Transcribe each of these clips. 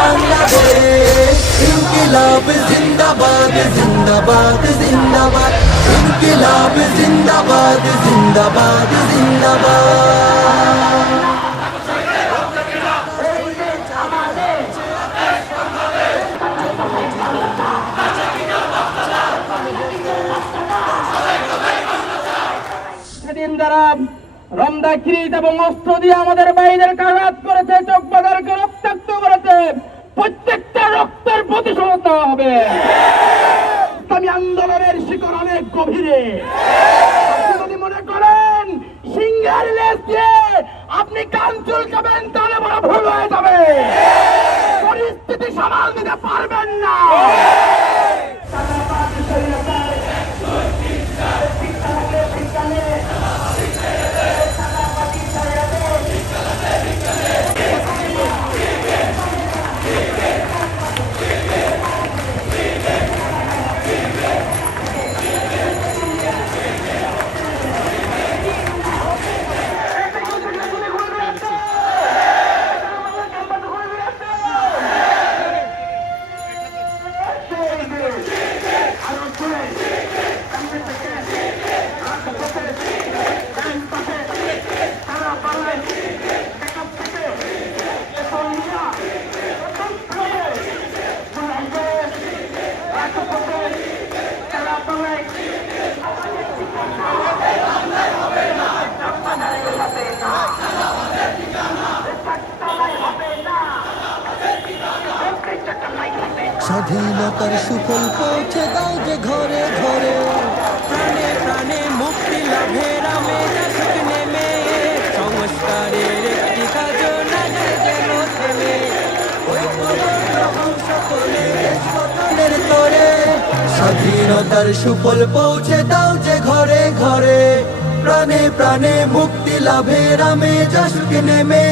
বাংলাদেশ। ইনকিলাব জিন্দাবাদ জিন্দাবাদ জিন্দাবাদ, ইনকিলাব জিন্দাবাদ জিন্দাবাদ জিন্দাবাদ। সেদিন যারা রমদা কিরিট এবং অস্ত্র দিয়ে আমাদের ভাইদেরকে আঘাত করেছে, চোখ বাজারকে রক্তাক্ত করেছে, প্রত্যেকটা রক্তের প্রতিশোধ নেওয়া হবে। ইসলামী আন্দোলনের শিকড় অনেক গভীরে। আপনি যদি মনে করেন সিংহের লেজ দিয়ে আপনি কান চুলকাবেন, তাহলে বড় ভুল হয়ে যাবে। পরিস্থিতি সামাল দিতে পারবেন না। স্বাধীনতার সুফল পৌঁছে দাও যে ঘরে ঘরে, প্রাণে প্রাণে মুক্তি লাভের আমেজ আসুক নেমে, সংস্কারের একটি খাজনা যেন থেমে, ঐক্যবদ্ধ হও সকলে দেশ গঠনের তরে। স্বাধীনতার সুফল পৌঁছে দাও যে ঘরে ঘরে, প্রাণে প্রাণে মুক্তি লাভের আমেজ আসুক নেমে,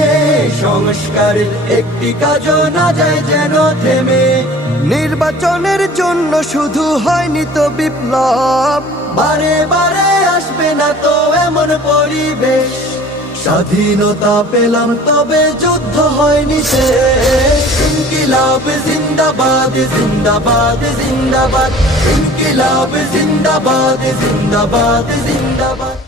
সংস্কারের একটি কাজও না যায় যেন থেমে। নির্বাচনের জন্য শুধু হয়নি তো বিপ্লব, বারে বারে আসবে না তো এমন পরিবেশ, স্বাধীনতা পেলাম তবে যুদ্ধ হয়নি শেষ। ইনকিলাব জিন্দাবাদ জিন্দাবাদ জিন্দাবাদ, ইনকিলাব জিন্দাবাদ জিন্দাবাদ জিন্দাবাদ।